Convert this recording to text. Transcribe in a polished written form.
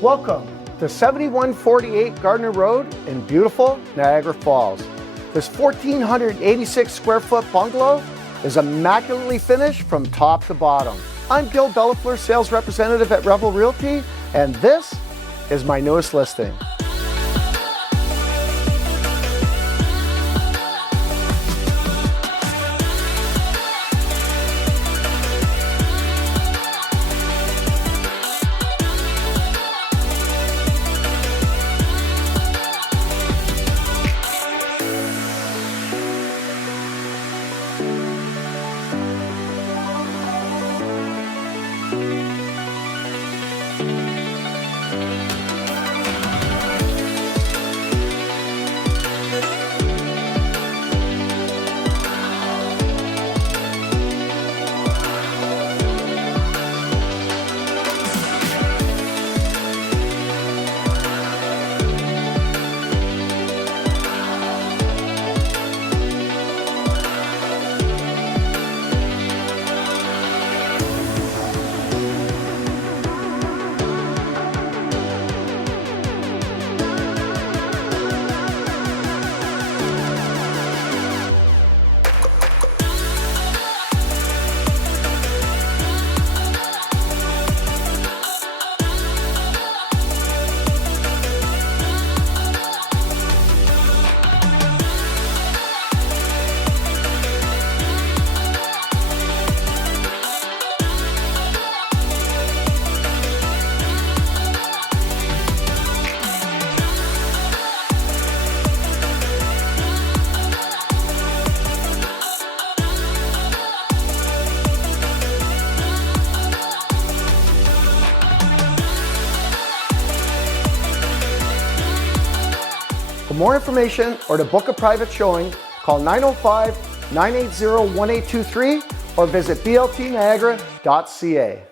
Welcome to 7148 Gardner Road in beautiful Niagara Falls. This 1,486 square foot bungalow is immaculately finished from top to bottom. I'm Gil Bellafleur, sales representative at Rebel Realty, and this is my newest listing. For more information or to book a private showing, call 905-980-1823 or visit bltniagara.ca.